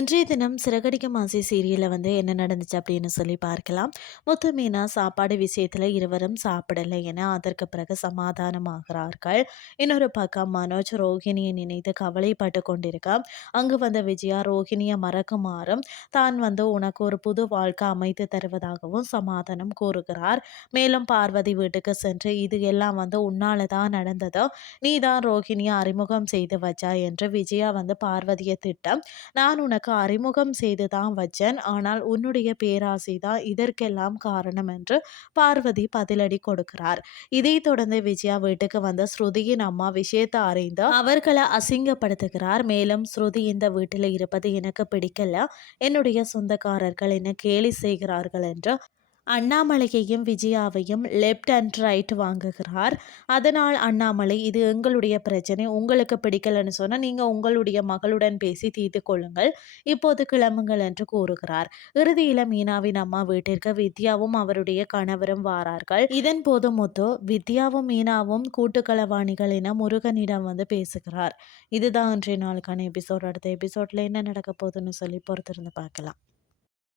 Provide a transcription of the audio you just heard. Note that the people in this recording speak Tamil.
இன்றைய தினம் சிறகடிக்கும் ஆசை சீரியலில் வந்து என்ன நடந்துச்சு அப்படின்னு சொல்லி பார்க்கலாம். முத்து மீனா சாப்பாடு விஷயத்தில் இருவரும் சாப்பிடலை என அதற்கு பிறகு சமாதானமாகிறார்கள். இன்னொரு பக்கம் மனோஜ் ரோஹிணியை நினைத்து கவலைப்பட்டு கொண்டிருக்க அங்கு வந்த விஜயா ரோஹிணியை மறக்குமாறும் தான் வந்து உனக்கு ஒரு புது வாழ்க்கை அமைத்து தருவதாகவும் சமாதானம் கூறுகிறார். மேலும் பார்வதி வீட்டுக்கு சென்று இது எல்லாம் வந்து உன்னால தான் நடந்ததோ நீ தான் ரோஹிணியை அறிமுகம் செய்து வச்சா என்று விஜயா வந்து பார்வதியை திட்டம் நான் உனக்கு உனக்கு அறிமுகம் செய்து தான் வச்சேன். ஆனால் உன்னுடைய பேராசை தான் இதற்கெல்லாம் காரணம் என்று பார்வதி பதிலடி கொடுக்கிறார். இதை தொடர்ந்து விஜயா வீட்டுக்கு வந்த ஸ்ருதியின் அம்மா விஷயத்தை அறிந்து அவர்களை அசிங்கப்படுத்துகிறார். மேலும் ஸ்ருதி இந்த வீட்டில் இருப்பது எனக்கு பிடிக்கல. என்னுடைய சொந்தக்காரர்கள் என்ன கேலி செய்கிறார்கள் என்று அண்ணாமலையையும் விஜயாவையும் லெஃப்ட் அண்ட் ரைட் வாங்குகிறார். அதனால் அண்ணாமலை இது எங்களுடைய பிரச்சனை உங்களுக்கு பிடிக்கலன்னு சொன்னால் நீங்கள் உங்களுடைய மகளுடன் பேசி தீர்த்து கொள்ளுங்கள். இப்போது கிளம்புங்கள் என்று கூறுகிறார். இறுதியில் மீனாவின் அம்மா வீட்டிற்கு வித்யாவும் அவருடைய கணவரும் வாரார்கள். இதன் போது முத்து வித்யாவும் மீனாவும் கூட்டுக்களவாணிகள் என முருகனிடம் வந்து பேசுகிறார். இதுதான் இன்றைய நாளுக்கான எபிசோட் அடுத்த எபிசோட்ல என்ன நடக்க போகுதுன்னு சொல்லி பொறுத்திருந்து பார்க்கலாம்.